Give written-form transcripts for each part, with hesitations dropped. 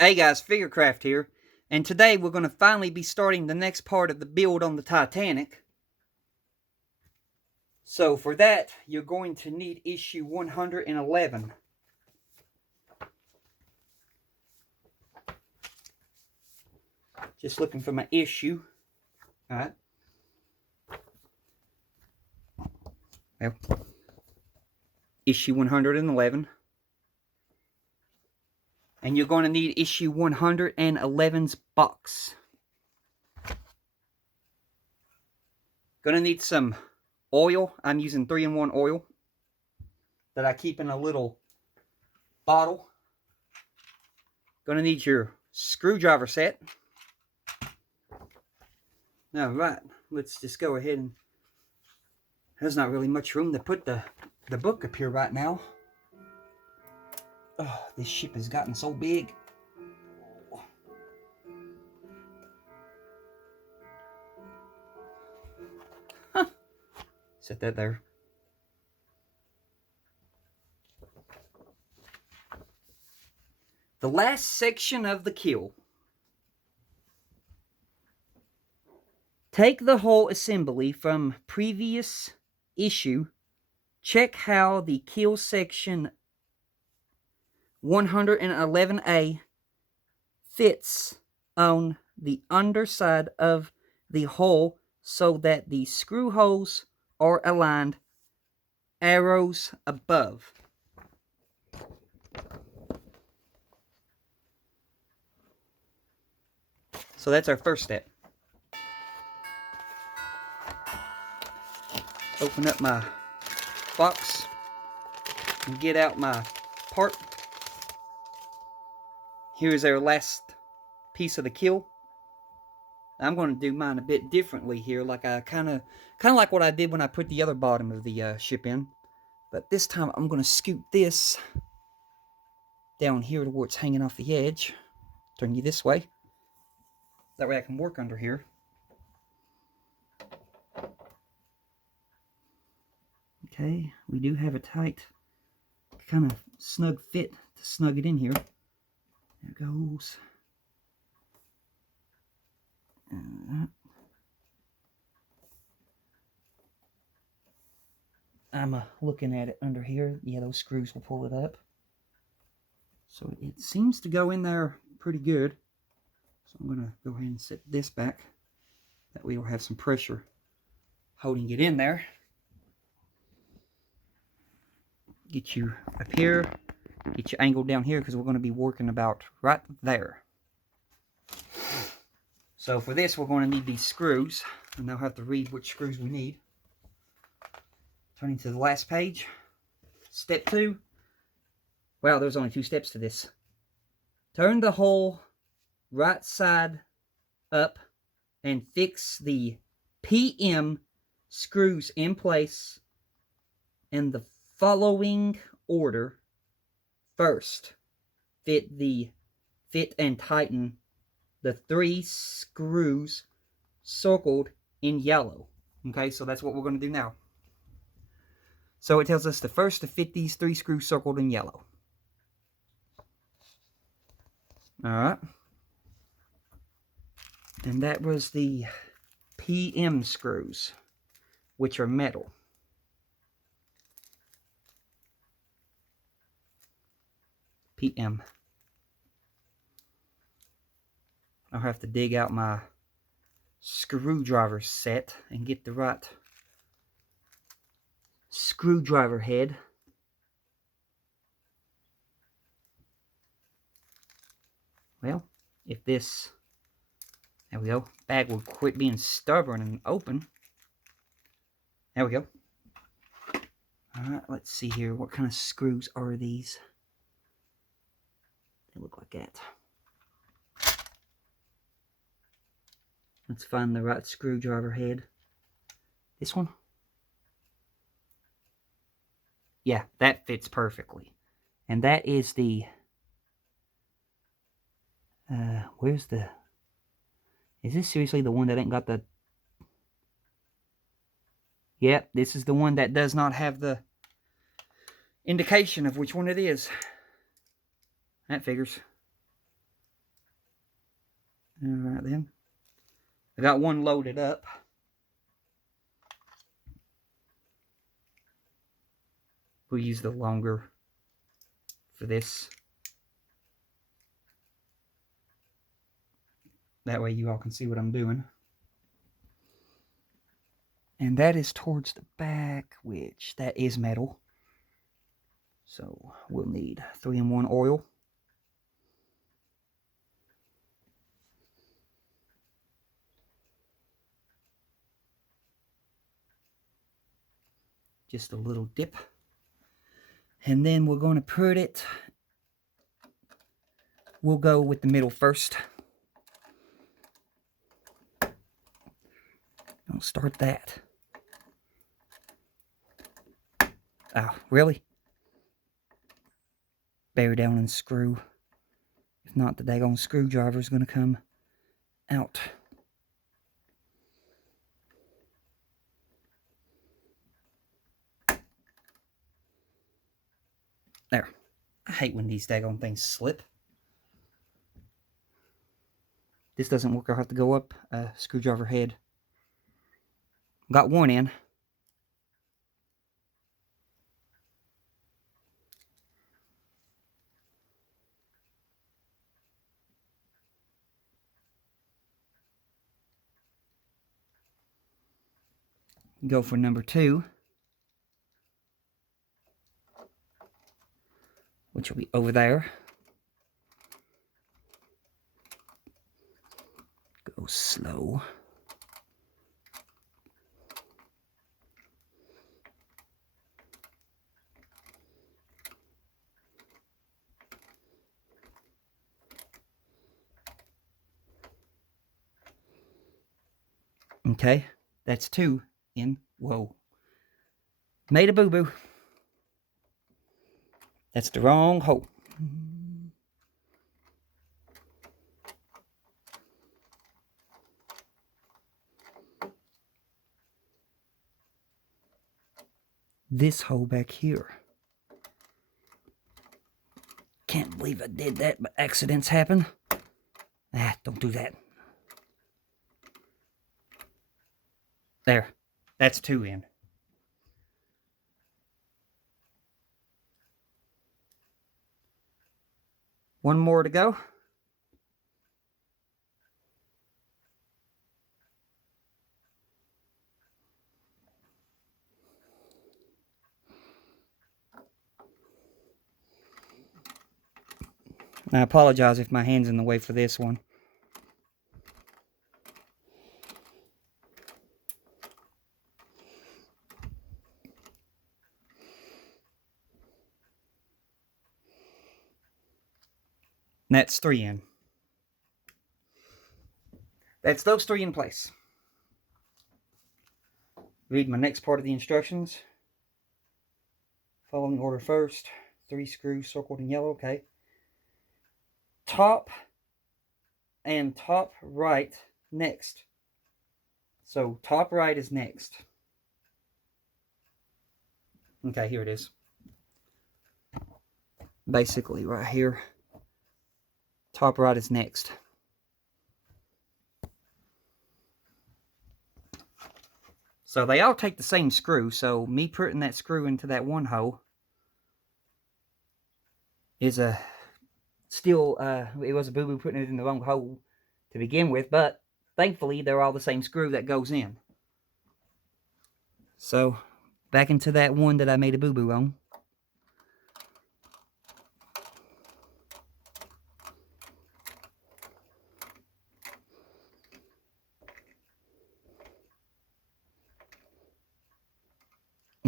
Hey guys, Figurecraft here, and today we're going to finally be starting the next part of the build on the Titanic. So for that, you're going to need issue 111. Just looking for my issue. Alright. Well, issue 111. And you're going to need issue 111's box. Going to need some oil. I'm using 3-in-1 oil that I keep in a little bottle. Going to need your screwdriver set. Alright, let's just go ahead and... There's not really much room to put the book up here right now. Oh, this ship has gotten so big. Huh. Set that there. The last section of the keel. Take the whole assembly from previous issue. Check how the keel section 111A fits on the underside of the hull so that the screw holes are aligned arrows above. So that's our first step. Open up my box and get out my part. Here's our last piece of the keel. I'm going to do mine a bit differently here, like I kind of like what I did when I put the other bottom of the ship in. But this time I'm going to scoot this down here to where it's hanging off the edge. Turn you this way. That way I can work under here. Okay, we do have a tight, kind of snug fit to snug it in here. There it goes. I'm looking at it under here. Yeah, those screws will pull it up. So it seems to go in there pretty good. So I'm going to go ahead and set this back. That way we'll have some pressure holding it in there. Get you up here. Get you angled down here because we're going to be working about right there. So for this, we're going to need these screws. And I'll have to read which screws we need. Turning to the last page. Step 2. Wow, there's only 2 steps to this. Turn the hull right side up and fix the PM screws in place in the following order. First, fit and tighten the 3 screws circled in yellow. Okay, so that's what we're going to do now. So it tells us the first to fit these 3 screws circled in yellow. Alright. And that was the PM screws, which are metal. PM. I'll have to dig out my screwdriver set and get the right screwdriver head. Well, if this, there we go, bag will quit being stubborn and open. There we go. Alright, let's see here. What kind of screws are these? They look like that. Let's find the right screwdriver head. This one? Yeah, that fits perfectly. And that is the... where's the... Is this seriously the one that ain't got the... Yep, this is the one that does not have the indication of which one it is. That figures. Alright then. I got one loaded up. We'll use the longer for this. That way you all can see what I'm doing. And that is towards the back, which that is metal. So we'll need 3-in-1 oil. Just a little dip. And then we're going to put it, we'll go with the middle first. I'll start that. Oh, really? Bear down and screw. If not, the daggone screwdriver is going to come out. There. I hate when these daggone things slip. This doesn't work. I'll have to go up a screwdriver head. Got one in. Go for number 2, which will be over there. Go slow. Okay, that's 2 in. Whoa. Made a boo-boo. That's the wrong hole. This hole back here. Can't believe I did that, but accidents happen. Ah, don't do that. There. That's 2 in. One more to go. I apologize if my hand's in the way for this one. And that's 3 in. That's those 3 in place. Read my next part of the instructions. Following order first. 3 screws circled in yellow. Okay. Top and top right next. So top right is next. Okay, here it is. Basically right here. Top right is next. So they all take the same screw, so me putting that screw into that one hole is a still it was a boo-boo putting it in the wrong hole to begin with, but thankfully they're all the same screw that goes in. So back into that one that I made a boo-boo on.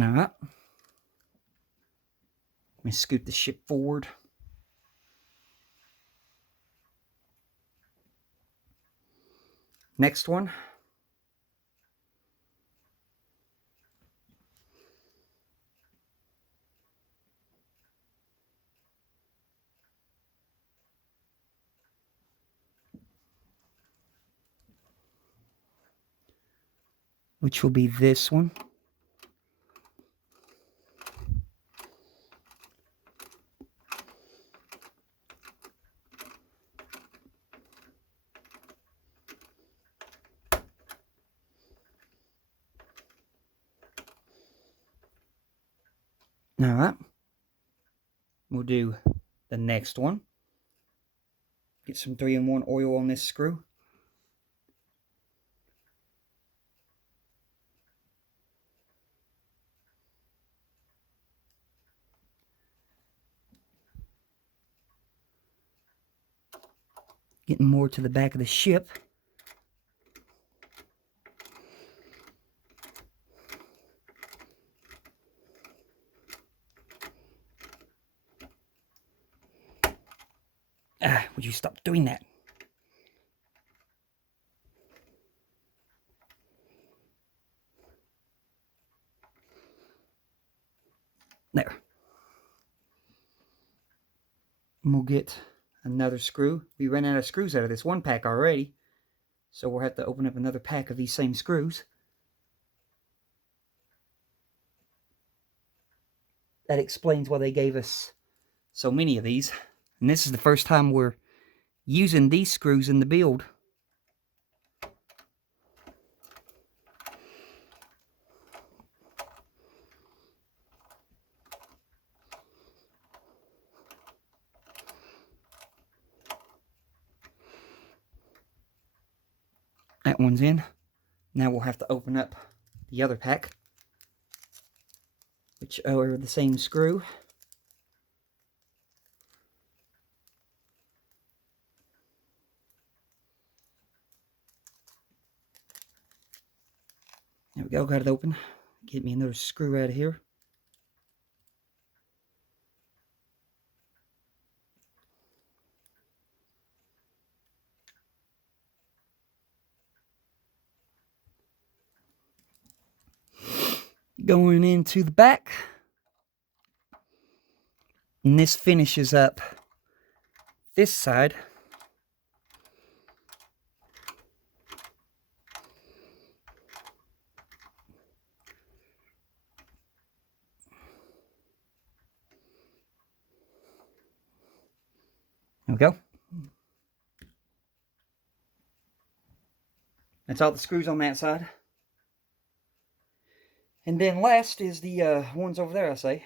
Alright. Let me scoot the ship forward. Next one. Which will be this one. Alright. We'll do the next one. Get some 3-in-1 oil on this screw. Getting more to the back of the ship. Would you stop doing that? There. And we'll get another screw. We ran out of screws out of this one pack already, so we'll have to open up another pack of these same screws. That explains why they gave us so many of these. And this is the first time we're using these screws in the build. That one's in. Now we'll have to open up the other pack, which are the same screw. There we go, got it open. Get me another screw out of here. Going into the back. And this finishes up this side. There we go. That's all the screws on that side. And then last is the ones over there, I say.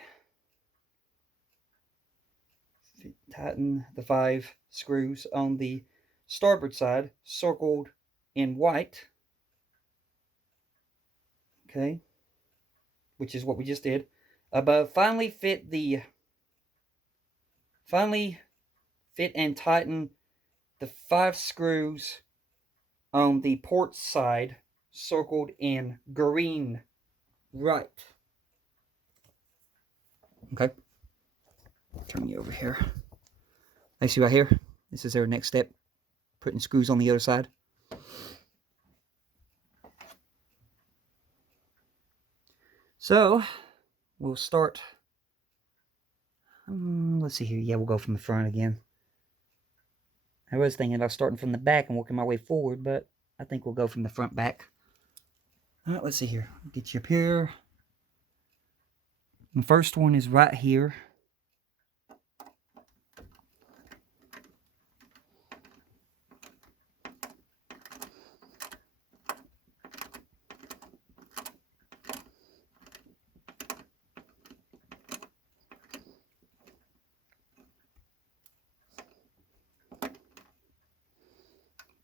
Tighten the 5 screws on the starboard side, circled in white. Okay. Which is what we just did. Above, finally fit and tighten the 5 screws on the port side, circled in green. Right. Okay. Turn you over here. I see right here. This is our next step. Putting screws on the other side. So, we'll start. Let's see here. Yeah, we'll go from the front again. I was thinking about starting from the back and working my way forward, but I think we'll go from the front back. Alright, let's see here. Get you up here. The first one is right here.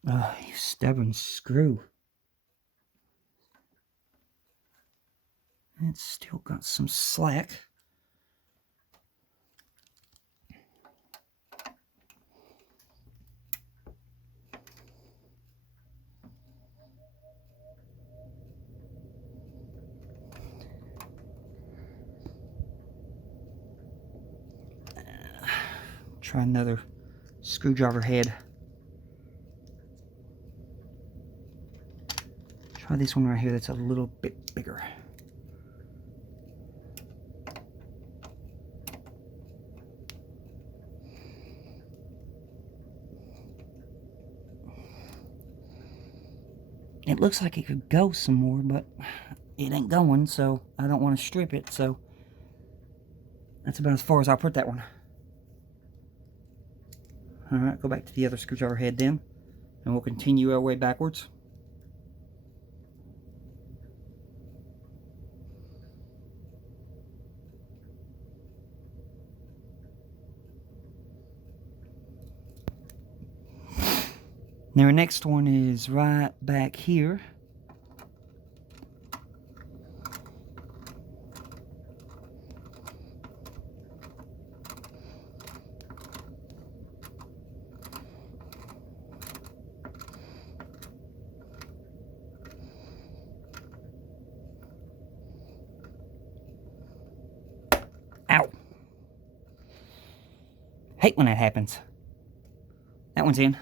Oh, you stubborn screw. It's still got some slack. Try another screwdriver head. Try this one right here that's a little bit bigger. It looks like it could go some more, but it ain't going, so I don't want to strip it, so that's about as far as I'll put that one. Alright, go back to the other screwdriver head then, and we'll continue our way backwards. Now our next one is right back here. Ow. Hate when that happens. That one's in.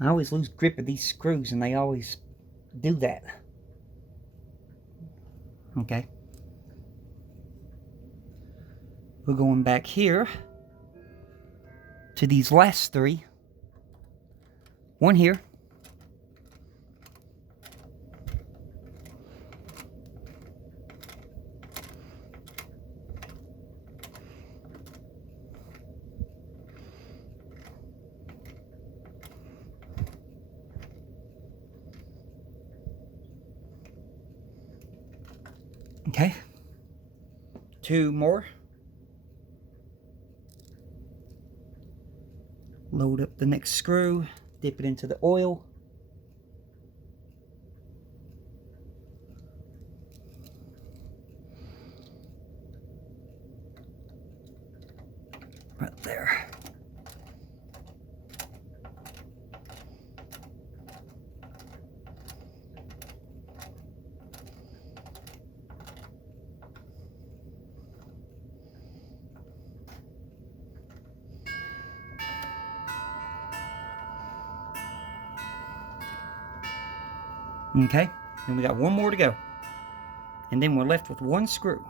I always lose grip of these screws and they always do that. Okay. We're going back here to these last three. One here. Okay. Two more. Load up the next screw, dip it into the oil. Right there. Okay, and we got one more to go. And then we're left with one screw.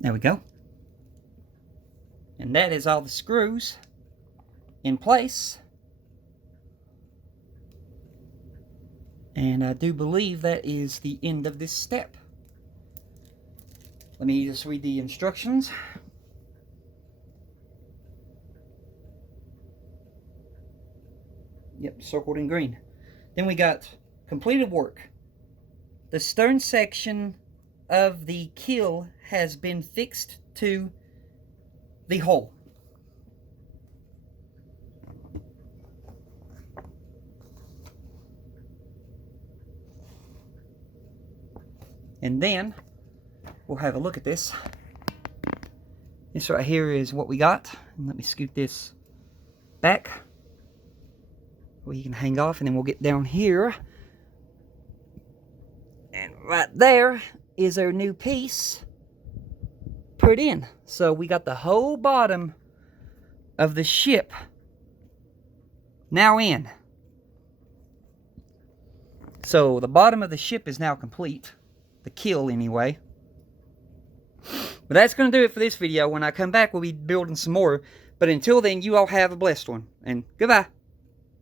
There we go. And that is all the screws in place. And I do believe that is the end of this step. Let me just read the instructions. Yep, circled in green. Then we got completed work. The stern section of the keel has been fixed to the hull. And then we'll have a look at this. This right here is what we got. And let me scoot this back where you can hang off, and then we'll get down here. And right there is our new piece put in. So we got the whole bottom of the ship now in. So the bottom of the ship is now complete. The keel anyway. But that's going to do it for this video. When I come back, we'll be building some more. But until then, you all have a blessed one. And goodbye.